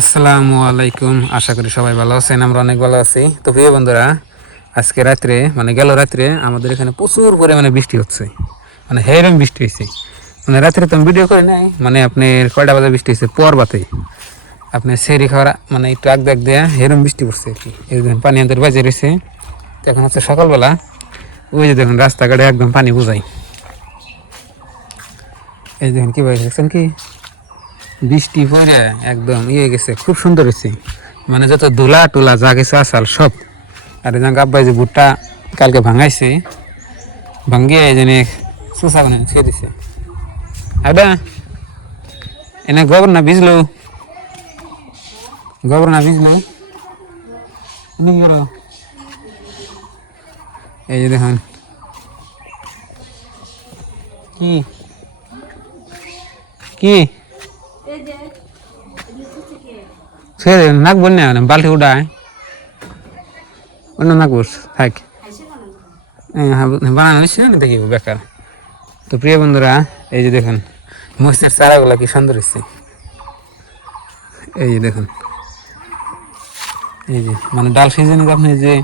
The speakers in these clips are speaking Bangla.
আসসালামু আলাইকুম। আশা করি সবাই ভালো আছেন, আমরা অনেক ভালো আছি। তো প্রিয় বন্ধুরা, আজকে রাত্রে গেল রাত্রে আমাদের এখানে প্রচুর পরিমাণে বৃষ্টি হচ্ছে, হেরম বৃষ্টি হয়েছে। রাত্রে তো আমি ভিডিও করি নাই, আপনার কয়টা বাজে বৃষ্টি হয়েছে পরবাতে আপনার সেরি খাওয়ার একটু আগ দাগ দেয়া হেরম বৃষ্টি পড়ছে আর কি। এই দেখুন পানি আমাদের বাজে রয়েছে। তো এখন হচ্ছে সকালবেলা, ওই যে দেখুন রাস্তাঘাটে একদম পানি বোঝাই। এই দেখুন কী বাজে দেখছেন কি বৃষ্টি পরে একদম হয়ে গেছে, খুব সুন্দর হয়েছে। যত দোলা টোলা যা গেছে আসাল সব। আর এই আব্বাই যে ভুট্টা কালকে ভাঙাইছে, ভাঙ্গিয়ে এই জন্য চুষা বানিয়ে ছেড়ে দিছে। আদা এনে গোবর না ভিজলো, গোবর না ভিজলো। এই যে দেখুন কি কি ছেড়ে নাক বন্যা বালতি উঠায় অন্য নাক বস থাক বানানো নিচ্ছি না দেখি বেকার। তো প্রিয় বন্ধুরা, এই যে দেখুন মরিচের চারাগুলা কি সুন্দর হচ্ছে। এই যে দেখুন, এই যে ডাল সিজনে আপনি যে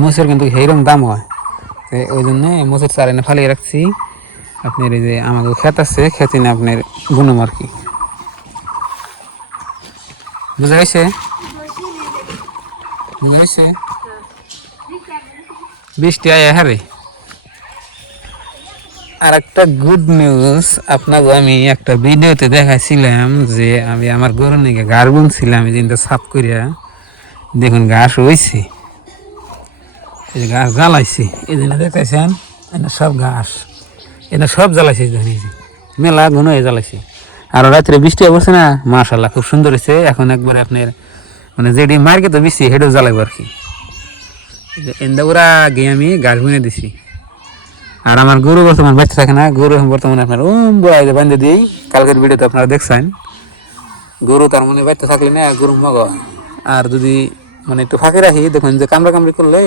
মরিচের কিন্তু সেইরকম দাম হয়, ওই জন্য মরিচের চারা এনে ফালিয়ে রাখছি। আপনার এই যে আমাদের ক্ষেত আছে, খেতে না আপনার গুণম আর কি। বুঝা গেছে? বুঝা গেছে? বৃষ্টি আয় হারে। আর একটা গুড নিউজ আপনাকে আমি একটা ভিডিওতে দেখাইছিলাম যে আমি আমার গরু নিয়ে ঘাস বুনছিলাম, এই জিনিসটা সাফ করিয়া দেখুন ঘাস হয়েছে। এই যে ঘাস জ্বালাইছি, এই জন্য দেখতেছেন এটা সব ঘাস, এটা সব জ্বালাইছে মেলা ঘন হয়ে জ্বালাইছি। আর রাত্রে বৃষ্টি পড়ছে না, মাশাল্লাহ খুব সুন্দর হয়েছে। এখন একবারে আপনার যেটি মার্কেট বেশি হেঁটেও জ্বালাইব আর কি। এন্দা ওরা গিয়ে আমি ঘাস বুনে দিছি। আর আমার গরু বর্তমান বাচ্চা থাকে না, গরু বর্তমানে আপনার বয়ে বান্ধে দিই। কালকের ভিডিওতে আপনারা দেখছেন গরু তার বাচ্চা থাকলে না গরু মগ। আর যদি একটু ফাঁকি রাখি দেখুন যে কামড়া কামড়ি করলে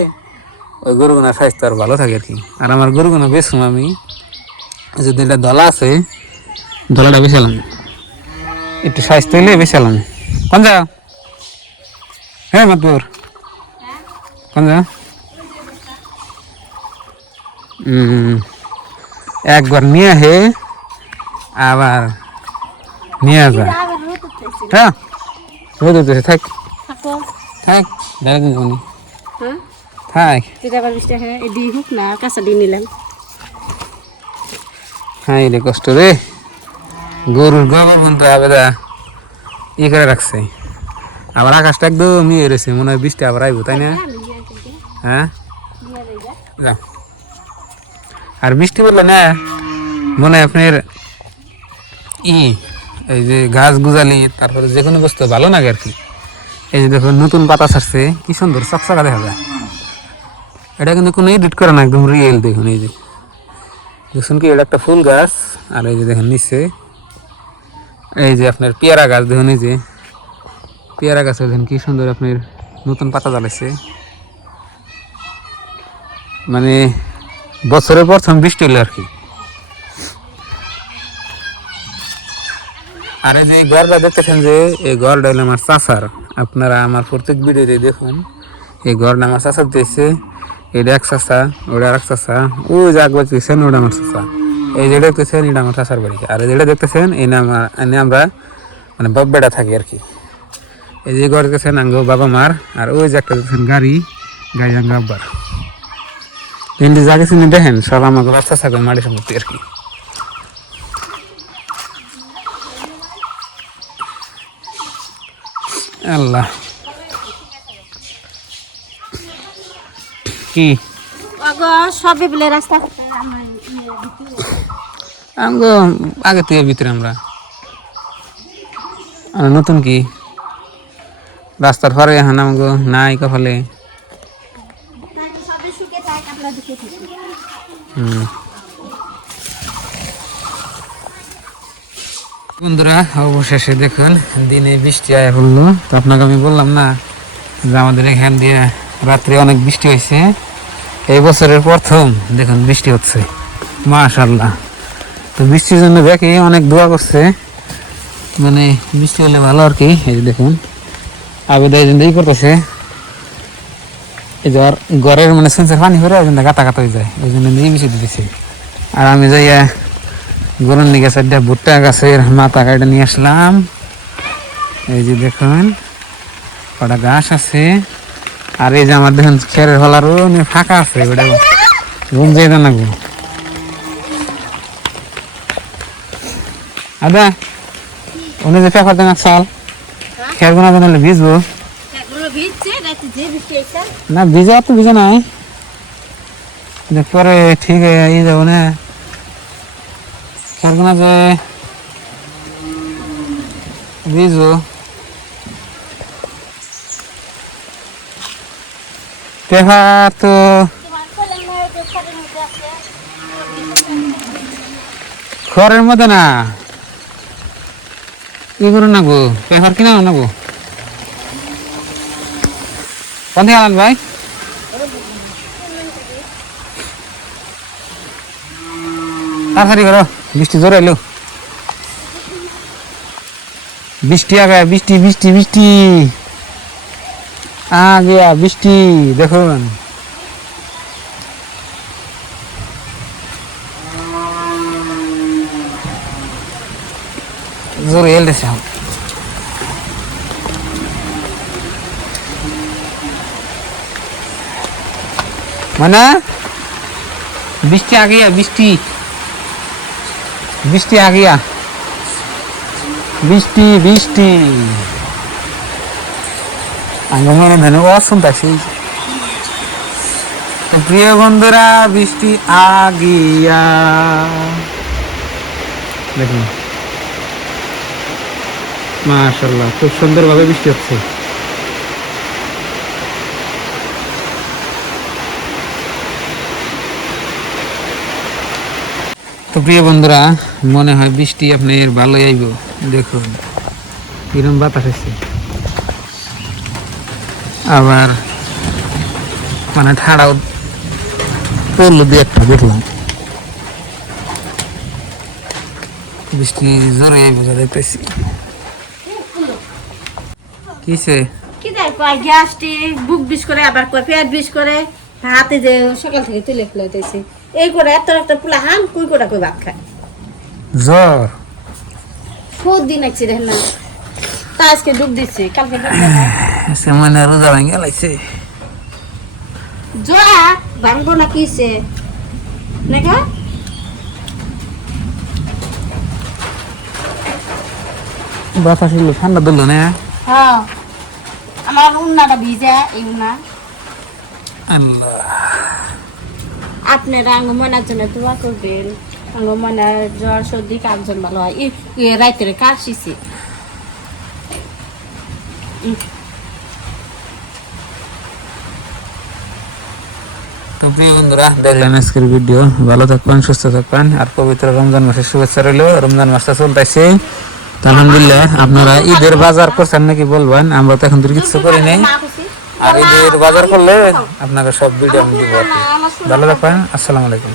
ওই গরুগুনার স্বাস্থ্য আর ভালো থাকে আর কি। আর আমার গরুগুনা বেশম আমি যদি এটা দলা আছে, দলাটা বেছালাম একটু স্বাস্থ্য হইলে বেছালাম। কোন যাও? হ্যাঁ মাতবর কোন যাও? একবার নিয়ে হে আবার নিয়ে যা। হ্যাঁ রোদ উঠতেছে, থাক থাক দাঁড়া দিন থাক। হ্যাঁ রে কষ্ট রে, গরুর গোবর বন্ধু আবেদা ই করে রাখছে। আবার আকাশটা একদম ইয়ে রয়েছে, মনে হয় বৃষ্টি আবার আইব, তাই না? হ্যাঁ আর বৃষ্টি পড়লে না মনে হয় আপনার এই যে গাছ গুজালি তারপরে যে কোনো বস্তু ভালো লাগে আর কি। এই যে দেখুন নতুন পাতা ছাড়ছে, কি সুন্দর চকচকা দেখা যায়। এটা কিন্তু কোনো এডিট করে না, একদম রিয়েল। দেখুন এই যে দেখুন কি এটা একটা ফুল গাছ। আর এই যে দেখুন নিচে এই যে আপনার পেয়ারা গাছ, দেখুন এই যে পেয়ারা গাছ দেখুন কি সুন্দর আপনার নতুন পাতা জ্বালাইছে। বছরের প্রথম বৃষ্টি হলো আর কি। আর এই যে গড়টা দেখতেছেন যে এই গড়টা হলো আমার চাচার। আপনারা আমার প্রত্যেক ভিডিওতে দেখুন এই গড়টা আমার চাচার দিয়েছে। এটা এক চাচা, ওটা আর এক চাচা, ওই যে একবার দেখছেন ওটা আমার চাচা। এই যেটা দেখতেছেন এটা আমার চাচার বাড়ি। আর যেটা দেখতেছেন এনে আমরা বাব্বেটা থাকি আর কি। এই যে গড় দেখতেছেন আঙ্গো বাবা মার। আর ওই যে একটা দেখছেন গাড়ি, গাড়ি আঙ্গো আব্বার। কিন্তু যা কিছু দেখেন সব আমাকে বাচ্চা থাকবে মাটি সম্পত্তি আর কি। আল্লাহ কি আগে থেকে ভিতরে আমরা নতুন কি রাস্তার পরে এখন আমাকে নাই কপালে। বন্ধুরা অবশেষে দেখুন দিনে বৃষ্টি আয়া পড়লো। তো আপনাকে আমি বললাম না যে আমাদের এখান দিয়ে রাত্রে অনেক বৃষ্টি হয়েছে। এই বছরের প্রথম দেখুন বৃষ্টি হচ্ছে, মাশাআল্লাহ। তো বৃষ্টির জন্য দেখি অনেক দোয়া করছে মানে বৃষ্টি হলে ভালো আর কি। এই যে দেখুন আবেদা এই করতেছে, এই যে ঘরের মানে সেন্সার পানি করে ওই জন্য গাতা গাতা হয়ে যায়, ওই জন্য নিয়ে বেশি দিতেছি। আর আমি যাইয়া গরুর দিকে চারটা ভুট্টা গাছের মাথা কাটা নিয়ে আসলাম। এই যে দেখুন কটা ঘাস আছে। আর এই যে আমার দেখুন খেরের হলারও ফাঁকা আছে, ওটা ঘুম যাই না গো। আদা উনি যে পেপার দেন চাল খের গুনা দেন ভিজবো না, ভিজা তো ভিজা নাই, পরে ঠিক এই যাবো না খের গুনা যে ভিজবো। পেপার তো খড়ের মধ্যে না, ই করো না গো, পেপার কিনা না গো। কোনদিকে আনেন ভাই? তাড়াতাড়ি করো, বৃষ্টি জোরে এলো। বৃষ্টি আগে, বৃষ্টি বৃষ্টি বৃষ্টি আগে, বৃষ্টি দেখুন। জোরে এলতেছে মানে বৃষ্টি আগে, বৃষ্টি বৃষ্টি আগে, বৃষ্টি বৃষ্টি আগে মনে ধরে অশুনতাছি। প্রিয় বন্ধুরা বৃষ্টি আগিয়া দেখুন মাশাআল্লাহ খুব সুন্দরভাবে বৃষ্টি হচ্ছে। তো প্রিয় বন্ধুরা মনে হয় বৃষ্টি আপনার ভালোই আইব। দেখুন কিরম বাতাস আছে, আবার মানে ঠাড়াও পড়লো দু একটা দেখলাম। বৃষ্টি জোরে আইব যা দেখতেছি। কিসে কি দেখ কয় গ্যাসটি বুক বিষ করে, আবার কয় পেট বিষ করে, হাতে যে সকাল থেকে তুলে ফেলাইতেছে এই করে এত একটা পোলা হান কুই করে কই ভাত খায়। জ্বর বহুত দিন আছে রে না, তা আজকে ডুব দিচ্ছে, কালকে ডুব সে মানে রোজা ভাঙে লাইছে। জোয়া ভাঙবো না কিসে নাকি বাতাস এলো ঠান্ডা দিল না। হ্যাঁ আমার উন্নাটা ভিজা, এই উন্না আল্লাহ আপনারা আঙ্গমনার জন্য দোয়া করবেন। আঙ্গমনার জ্বর সর্দি কাকজন ভালো হয়। রাইতের কাশিছে। তো প্রিয় বন্ধুরা দেখলেন আজকের ভিডিও, ভালো থাকবেন সুস্থ থাকবেন আর পবিত্র রমজান মাসের শুভেচ্ছা রইল। রমজান মাসটা চলতেছে, আলহামদুলিল্লাহ। আপনারা ঈদের বাজার করছেন নাকি বলবেন, আমরা তো এখন কিছু করি নাই। আর ঈদের বাজার করলে আপনাকে সব ভিডিও আমি দিব আর কি। ভালো থাকবেন, আসসালামু আলাইকুম।